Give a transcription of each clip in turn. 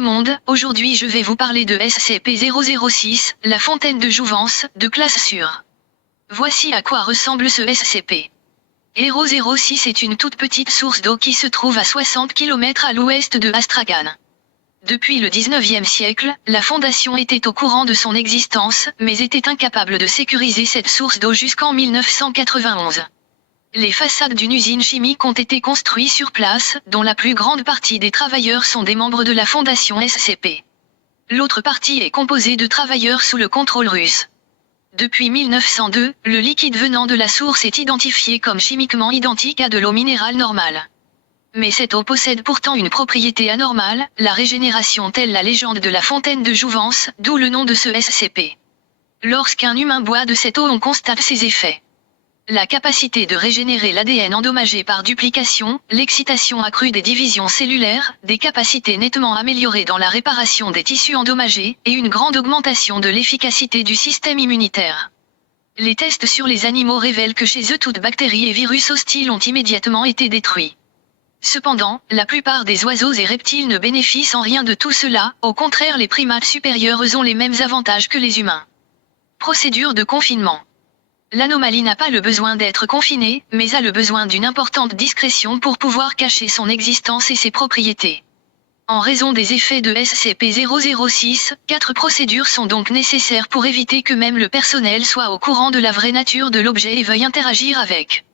le monde, aujourd'hui je vais vous parler de SCP-006, la fontaine de jouvence, de classe sûre. Voici à quoi ressemble ce SCP. 006 est une toute petite source d'eau qui se trouve à 60 km à l'ouest de Astrakhan. Depuis le 19e siècle, la Fondation était au courant de son existence, mais était incapable de sécuriser cette source d'eau jusqu'en 1991. Les façades d'une usine chimique ont été construites sur place, dont la plus grande partie des travailleurs sont des membres de la Fondation SCP. L'autre partie est composée de travailleurs sous le contrôle russe. Depuis 1902, le liquide venant de la source est identifié comme chimiquement identique à de l'eau minérale normale. Mais cette eau possède pourtant une propriété anormale, la régénération telle la légende de la fontaine de jouvence, d'où le nom de ce SCP. Lorsqu'un humain boit de cette eau, on constate ses effets. La capacité de régénérer l'ADN endommagé par duplication, l'excitation accrue des divisions cellulaires, des capacités nettement améliorées dans la réparation des tissus endommagés, et une grande augmentation de l'efficacité du système immunitaire. Les tests sur les animaux révèlent que chez eux toutes bactéries et virus hostiles ont immédiatement été détruits. Cependant, la plupart des oiseaux et reptiles ne bénéficient en rien de tout cela, au contraire les primates supérieurs ont les mêmes avantages que les humains. Procédure de confinement. L'anomalie n'a pas le besoin d'être confinée, mais a le besoin d'une importante discrétion pour pouvoir cacher son existence et ses propriétés. En raison des effets de SCP-006, 4 procédures sont donc nécessaires pour éviter que même le personnel soit au courant de la vraie nature de l'objet et veuille interagir avec.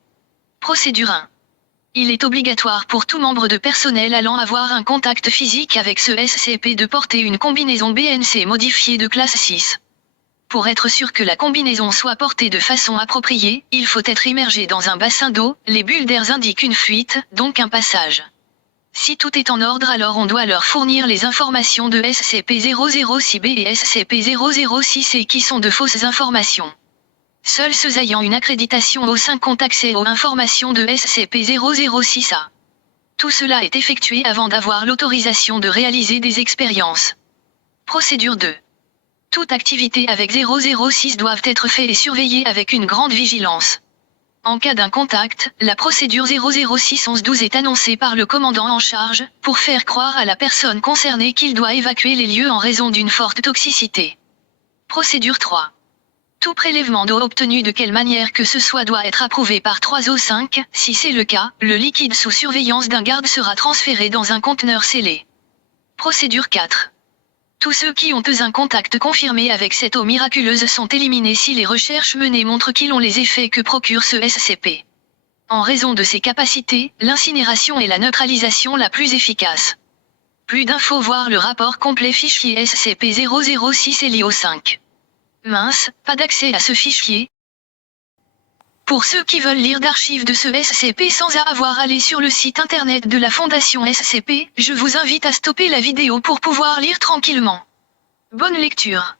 Procédure 1. Il est obligatoire pour tout membre de personnel allant avoir un contact physique avec ce SCP de porter une combinaison BNC modifiée de classe 6. Pour être sûr que la combinaison soit portée de façon appropriée, il faut être immergé dans un bassin d'eau, les bulles d'air indiquent une fuite, donc un passage. Si tout est en ordre, alors on doit leur fournir les informations de SCP-006-B et SCP-006-C qui sont de fausses informations. Seuls ceux ayant une accréditation au 5 ont accès aux informations de SCP-006-A. Tout cela est effectué avant d'avoir l'autorisation de réaliser des expériences. Procédure 2. Toute activité avec 006 doivent être faite et surveillée avec une grande vigilance. En cas d'un contact, la procédure 006-11-12 est annoncée par le commandant en charge, pour faire croire à la personne concernée qu'il doit évacuer les lieux en raison d'une forte toxicité. Procédure 3. Tout prélèvement d'eau obtenu de quelle manière que ce soit doit être approuvé par 3O5, si c'est le cas, le liquide sous surveillance d'un garde sera transféré dans un conteneur scellé. Procédure 4. Tous ceux qui ont eu un contact confirmé avec cette eau miraculeuse sont éliminés si les recherches menées montrent qu'ils ont les effets que procure ce SCP. En raison de ses capacités, l'incinération est la neutralisation la plus efficace. Plus d'infos, voir le rapport complet fichier SCP-006 et LIO5. Mince, pas d'accès à ce fichier. Pour ceux qui veulent lire d'archives de ce SCP sans avoir à aller sur le site internet de la Fondation SCP, je vous invite à stopper la vidéo pour pouvoir lire tranquillement. Bonne lecture.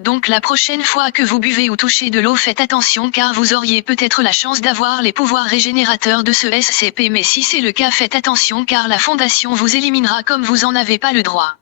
Donc la prochaine fois que vous buvez ou touchez de l'eau, faites attention car vous auriez peut-être la chance d'avoir les pouvoirs régénérateurs de ce SCP, mais si c'est le cas, faites attention car la Fondation vous éliminera comme vous en avez pas le droit.